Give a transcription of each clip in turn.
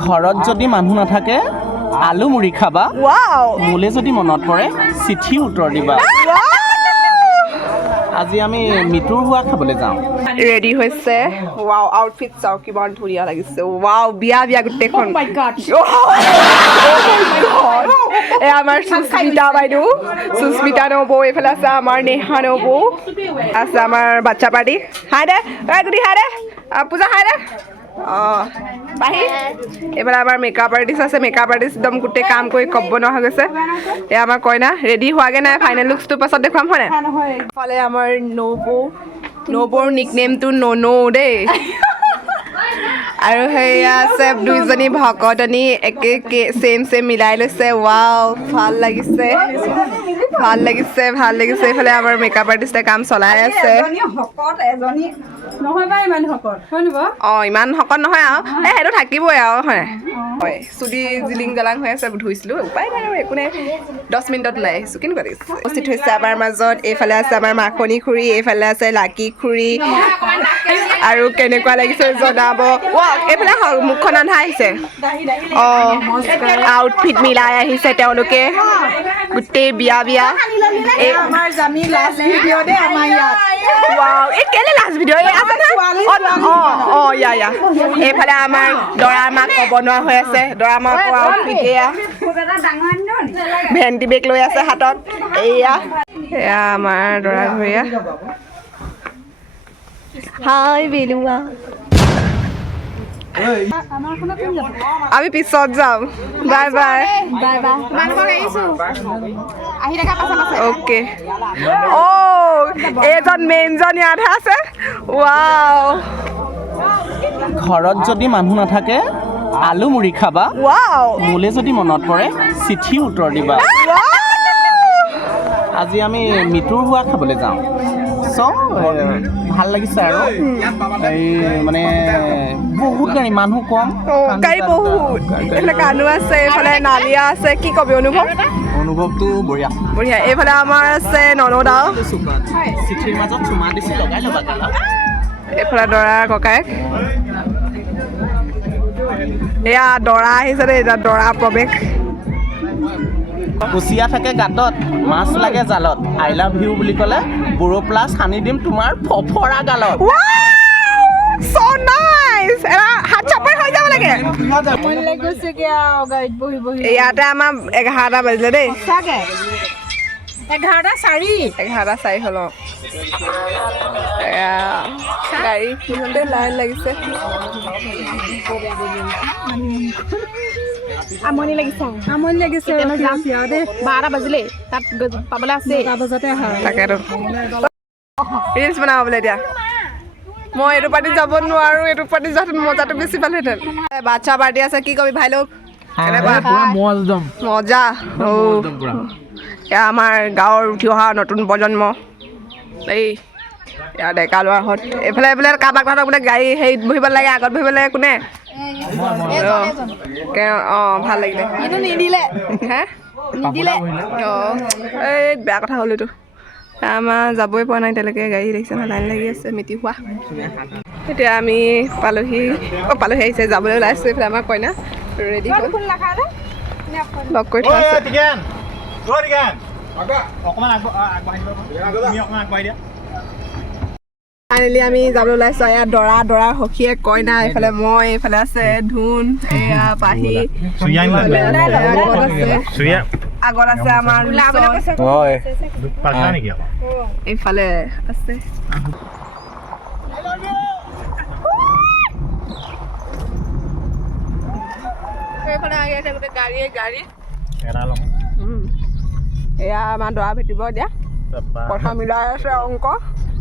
ঘৰত যদি মানুহ নাথাকে আলু মুড়ি খাবা মোলে যদি মনত পৰে চিঠি উত্তৰ দিবা আজি আমি মিতুৰ হোৱা খাবলৈ যাওঁ ৰেডি হৈছে ওয়াও আউটফিট চাও কিমান ধুনীয়া লাগিছে ওয়াও বিয়া বিয়া গুটেখন ও মাই গড এ আমাৰ সুস্মিতা বাইদেউ সুস্মিতা নবৌ এইফালে আছে আমাৰ নেহা নবৌ আছে আমাৰ বাচ্চা পাৰ্টি হাই দে গুটি হাই দে পূজা হাই দে বাহি এইফালে আমাৰ মেকআপ আৰ্টিষ্ট আছে মেকআপ আৰ্টিষ্ট একদম গোটেই কাম কৰি কব বনোৱা হৈ গৈছে এ আমাৰ কইনা ৰেডি হোৱাগে নাই ফাইনেল লুকছটো পাছত দেখুৱাম হয় ফালে আমাৰ নবৌৰ নিকনেমটো ননৌ দেই আৰু সেয়া আছে দুইজনী ভকতনী একে চেম মিলাই লৈছে ৱাও ভাল লাগিছে এইফালে আমাৰ মেকআপ আৰ্টিষ্টে কাম চলাই আছে ইমান শকত নহয় আৰু সেইটো থাকিবই আৰু হয় চুলি জিলিং জালাং হৈ আছে ধুইছিলোঁ উপায় নাই আৰু একো নাই 10 মিনিটত ওলাই আহিছোঁ কেনেকুৱা লাগিছে উপস্থিত হৈছে আমাৰ মাজত এইফালে আছে আমাৰ মাখনি খুৰী এইফালে আছে লাকি খুৰী আৰু কেনেকুৱা লাগিছে জনাব এইফালে মুখখন আন্ধা আহিছে আউটফিট মিলাই আহিছে তেওঁলোকে গোটেই বিয়া কেলে লাষ্ট ভিডিঅ' এইফালে আমাৰ দৰা মাক বনোৱা হৈ আছে দৰা মাক ভেণ্টি বেগ লৈ আছে হাতত এয়া আমাৰ দৰা ঘৰীয়া হাই বেলুৱা আমি পিছত যাম বাই বাই অ'কে এইজন মেইনজন ইয়াতহে আছে ৱাও ঘৰত যদি মানুহ নাথাকে আলু মুড়ি খাবা মোলে যদি মনত পৰে চিঠি উত্তৰ দিবা আজি আমি মিতুৰ হোৱা খাবলৈ যাওঁ ভাল লাগিছে আৰু এই মানে বহুত গাড়ী মানুহ কম গাড়ী বহুত এইফালে কানু আছে এইফালে নালিয়া আছে কি কবি অনুভৱটো বঢ়িয়া এইফালে আমাৰ আছে ননদা চিঠিৰ মাজত চুমা দিছে লগাই ল'বা এইফালে দৰাৰ ককায়েক এয়া দৰা আহিছে দেই এতিয়া দৰা প্ৰৱেশ কুচিয়া থাকে গাঁতত মাছ লাগে জালত আই লাভ ইউ বুলি ক'লে বুঢ়ো প্লাছ সানি দিম তোমাৰ ফফৰা গালত ইয়াতে আমাৰ 11টা বাজিলে দেই 11:04 হ'ল গাড়ী কিহতে লাইন লাগিছে আমনি লাগিছে 12টা বাজিলে তাত পাবলৈ আছে তাকেতো ৰিলছ বনাব বোলে এতিয়া মই এইটো পাৰ্টি যাব নোৱাৰো এইটো পাৰ্টি যোৱাত মজাটো বেছি পালোহেঁতেন বাচ্চা পাৰ্টি আছে কি কবি ভাই লোক মজা এয়া আমাৰ গাঁৱৰ উঠি অহা নতুন প্ৰজন্ম এই এয়া ডেকা ল'ৰাহঁত এইফালে কাৰোবাক তাহাঁতক বোলে গাড়ী হেৰিত বহিব লাগে আগত বহিব লাগে কোনে ভাল লাগিলে এই বেয়া কথা হ'ল এইটো আমাৰ যাবই পৰা নাই এতিয়ালৈকে গাড়ী দেখিছে নহয় লাইন লাগি আছে মিতি হোৱা এতিয়া আমি পালোহি আহিছে যাবলৈ ওলাইছোঁ এইফালে আমাৰ কইনা ৰেডি লগ কৰি থোৱা আছে ফাইনেলি আমি যাবলৈ ওলাইছোঁ ইয়াত দৰাৰ সখীয়ে কইনা এইফালে মই এইফালে আছে ধুন এয়া পাহি আগত আছে আমাৰ এইফালে আছে এয়া আমাৰ দৰা ভেটিব এতিয়া প্ৰথম মিলাই আছে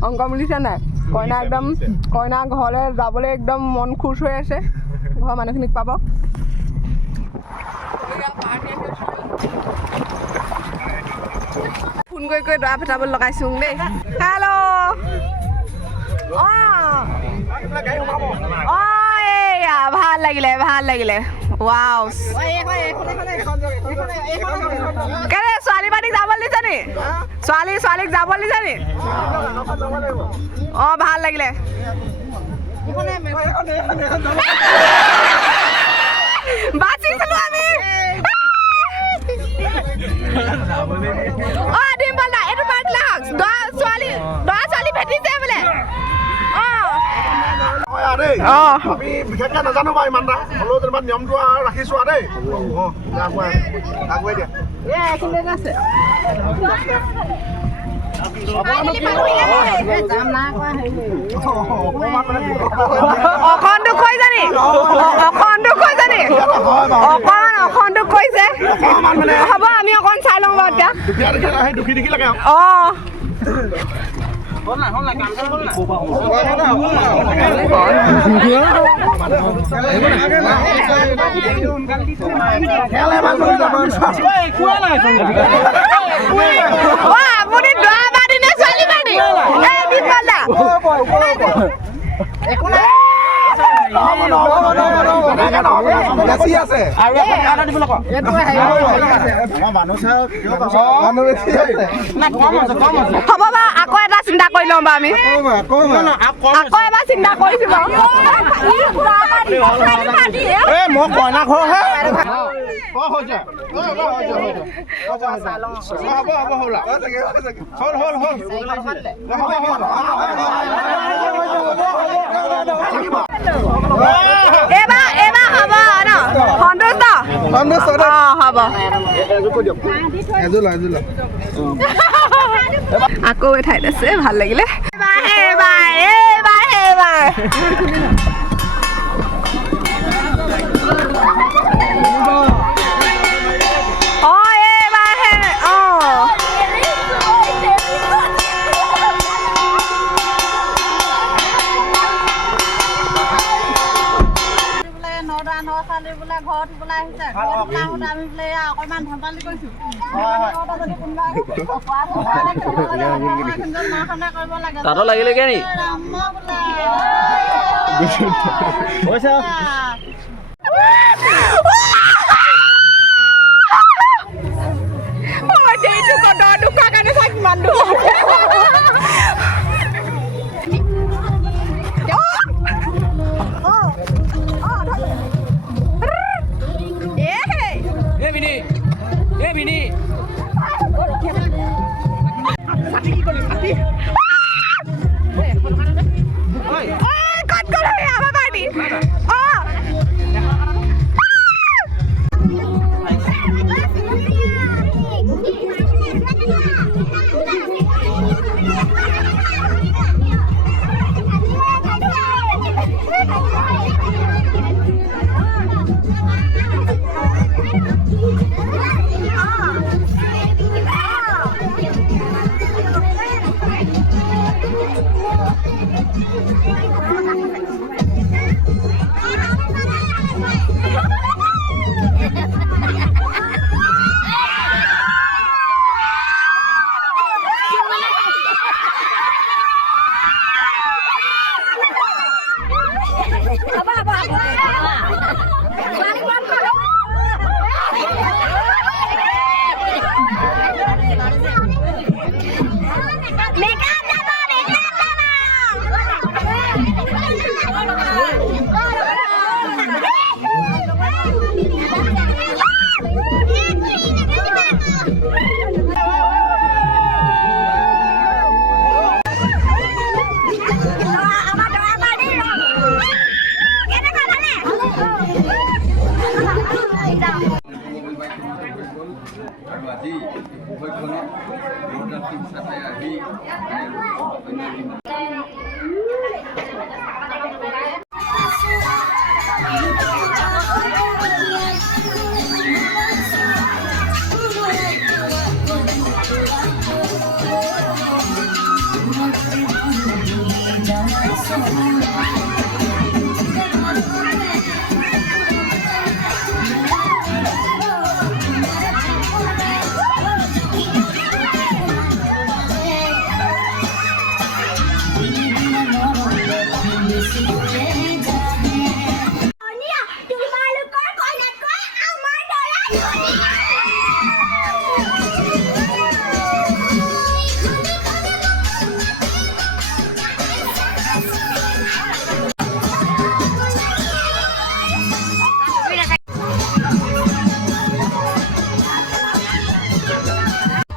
অংক মিলিছে নাই কইনা ঘৰলৈ যাবলৈ একদম মন খুচ হৈ আছে ঘৰৰ মানুহখিনিক পাব ফোন কৰি দৰা ভেটাবলৈ লগাইছোঁ দেই হেল্ল' এয়া ভাল লাগিলে ৱাও কেলে ছোৱালী পানীক যাব দিছে নি ছোৱালীক যাব দিছে নি ভাল লাগিলে অঁ আমি বিশেষকৈ নাজানো বাৰু ইমান এটা হ'লেও যেনিবা নিয়মটো ৰাখিছোঁ আৰু দেই আগুৱাই দিয়া অখণ্ডটো কৈ জানি অখণ্ডটো কৈ জানি অখণ্ডটো কৈছে হ'ব আমি অকণ চাই লওঁ বাৰু এতিয়া অঁ আপুনি দৰা বাদি নে ছোৱালী বাদি এই বিপদা হ'ব বাৰু আকৌ এটা চিন্তা কৰি ল'ম বাৰু আমি আকৌ এবাৰ চিন্তা কৰিছোঁ বাৰু মই কইনা ঘৰহে এবাৰ হ'ব ন সন্তুষ্ট অঁ হ'ব আকৌ ঠাইত আছে ভাল লাগিলে তাতো লাগিলেগে নি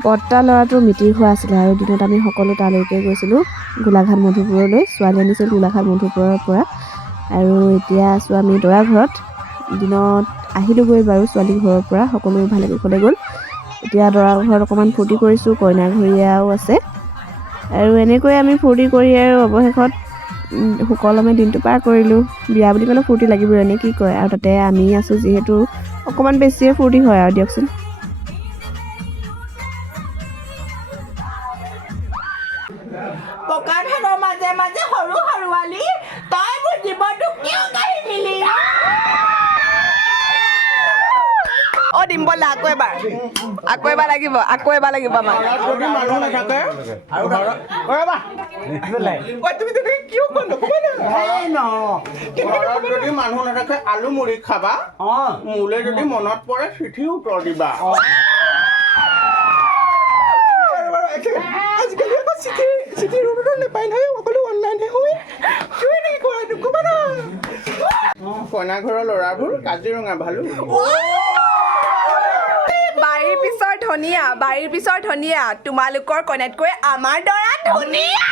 বৰ্তা ল'ৰাটোৰ মিতিৰ হোৱা আছিলে আৰু দিনত আমি সকলো তালৈকে গৈছিলোঁ গোলাঘাট মধুপুৰলৈ। ছোৱালী আনিছিল গোলাঘাট মধুপুৰৰ পৰা। আৰু এতিয়া আছোঁ আমি দৰা ঘৰত। দিনত আহিলোঁগৈ বাৰু ছোৱালী ঘৰৰ পৰা, সকলো ভালে কুশলে গ'ল। এতিয়া দৰা ঘৰত অকণমান ফূৰ্তি কৰিছোঁ, কইনাঘৰীয়াও আছে। আৰু এনেকৈ আমি ফূৰ্তি কৰি আৰু অৱশেষত সুকলমে দিনটো পাৰ কৰিলোঁ। বিয়া বুলি ক'লে ফূৰ্তি লাগিবই, এনে কি কয়, আৰু তাতে আমি আছোঁ যিহেতু অকণমান বেছিয়ে ফূৰ্তি হয় আৰু দিয়কচোন। পকা ধানৰ মাজে মাজে সৰু সৰুৱালী, তই মোৰ জীৱনটো কিয় কাঢ়ি নিলি? অ' দিম ব'লা আকৌ এবাৰ লাগিব আমাৰ। যদি মানুহ নাথাকে আৰু তুমি কিয় নকবা না? ঘৰত যদি মানুহ নাথাকে আলু মুড়ি খাবা, মোলৈ যদি মনত পৰে চিঠি উত্তৰ দিবা। আজিকালি আকৌ চিঠি নাপায় নহয়, সকলো অনলাইনহে হয়। কিয় এনেকৈ কৰা নকবা না? কইনা ঘৰৰ ল'ৰাবোৰ কাজিৰঙা ভালু। বাৰীৰ পিছৰ ধনিয়া, তোমালোকৰ কইনাতকৈ আমাৰ দৰা ধুনীয়া।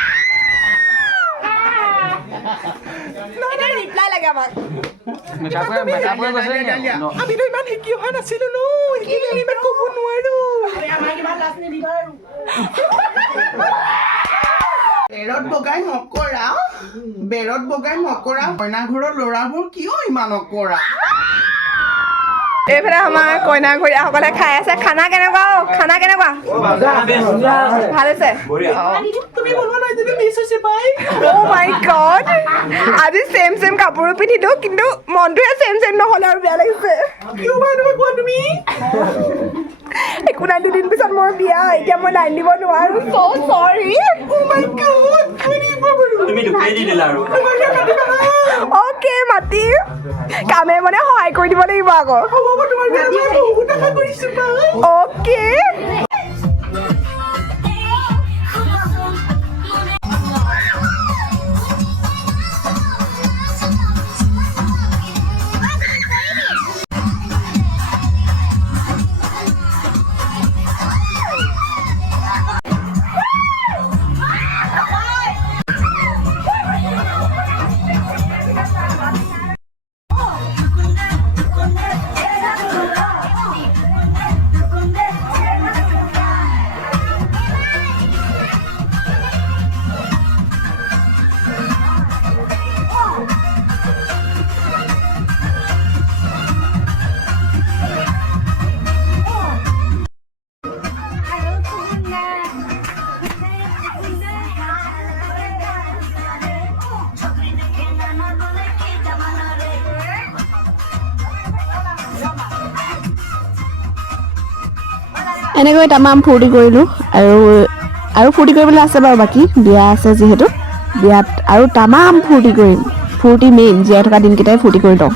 ৰিপ্লাই লাগে আমাক। আমিতো ইমান শিকি অহা নাছিলো ন, ইমান ক'ব নোৱাৰো। বেৰত বগাই নকৰা কইনা ঘৰৰ ল'ৰাবোৰ কিয় ইমান অকৰা? এইফালে আমাৰ কইনা ঘৰীয়াসকলে খাই আছে। খানা কেনেকুৱা? ভাল হৈছে? অ' মাই গড, আজি চেম কাপোৰো পিন্ধিলোঁ, কিন্তু মনটোহে চেম নহ'ল আৰু বেয়া লাগিছে। একো নাই, 2 দিন পিছত মোৰ বিয়া, এতিয়া মই লাইন দিব নোৱাৰো। চ' চৰি। অ'কে, মাতিম। কামে মানে সহায় কৰি দিব লাগিব আকৌ। অ'কে। এনেকৈ তামাম ফূৰ্তি কৰিলোঁ। আৰু ফূৰ্তি কৰিবলৈ আছে বাৰু, বাকী বিয়া আছে যিহেতু, বিয়াত আৰু তামাম ফূৰ্তি কৰিম। ফূৰ্তি মেইন, জীয়াই থকা দিনকেইটাই ফূৰ্তি কৰি লওঁ।